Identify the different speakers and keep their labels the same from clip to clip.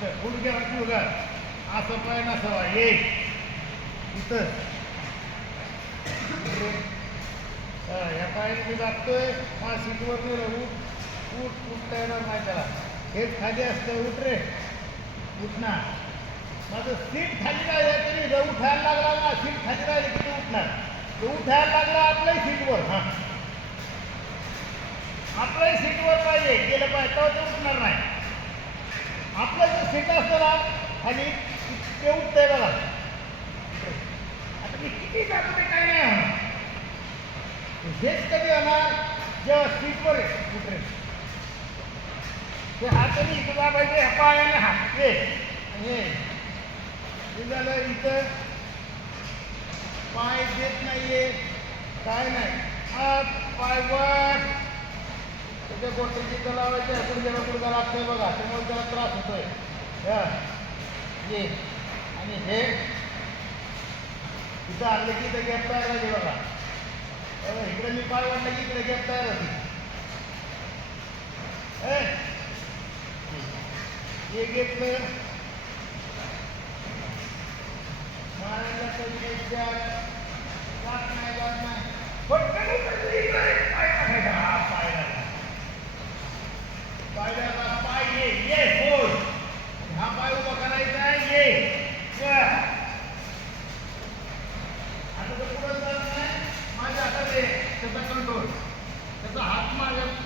Speaker 1: इथं गुडघ्या राखू बघा असं पाय नसावा एक. इथं. या पायाने मी लागतोय हा सीटवर नाही उठ उठ उठता येणार नाही त्याला. हेच खाली असतं उठ रे. उठणार माझं सीट खाली राहिलं तरी जर उठायला लागला ना सीट खाली राहिली की उठणार तो उठायला लागला आपल्याही सीटवर. हा. आपल्याही सीटवर पाहिजे गेलं पाहिजे तेव्हा ते उठणार नाही. आपलं जे सीट असतं ना खाली ते उठतंय बघा. आता मी किती जातो ते काय नाही होणार. हेच कधी होणार? जेव्हा सीटवर आहे उतरेल ते हाताने इथं दाबायचे पायाने हात. हे. हे. हे झालं इथं. पाय देत नाहीये. काय नाही. हात पाय वर. त्याच्या बोटाची इथं लावायचं गुडघ्याला गुडघा लागतोय बघा. त्यामुळे त्याला त्रास होतोय. हा. आणि हे. इथं आणलं की इथं गॅप तयार झाली बघा. इकडे मी पाय वाटलं की इकडे गॅप तयार होती. हे घेतलं. मारायला कधी काही जात नाही जात नाही. पटकन पाय टाकायचा. हा, पाय माझ्या आहे त्याचा हात माझ्या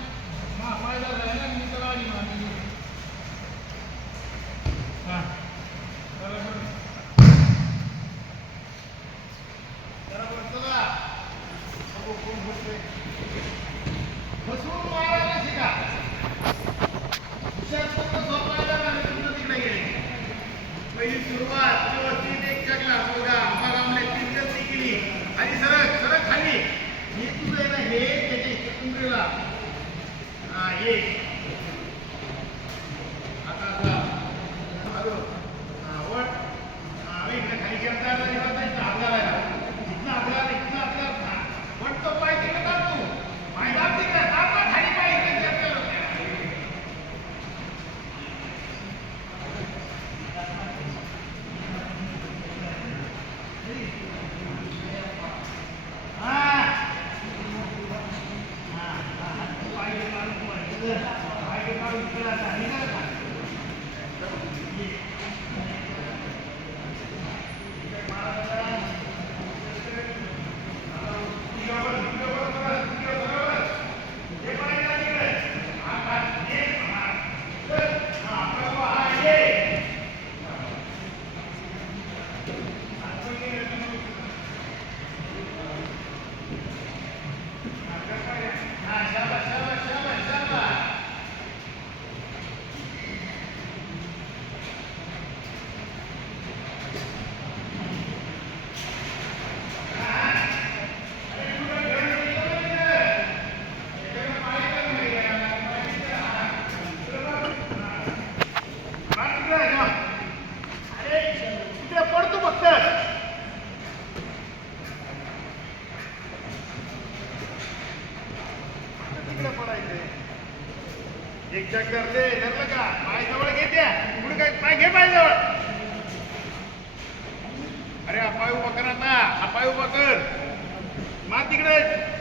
Speaker 1: एक जग धरले धरलं का? पाय जवळ घेत्या पुढे काय? पाय घे पाय जवळ. अरे अपाय उभा कर आता. अपाय उभा कर. मा तिकडे.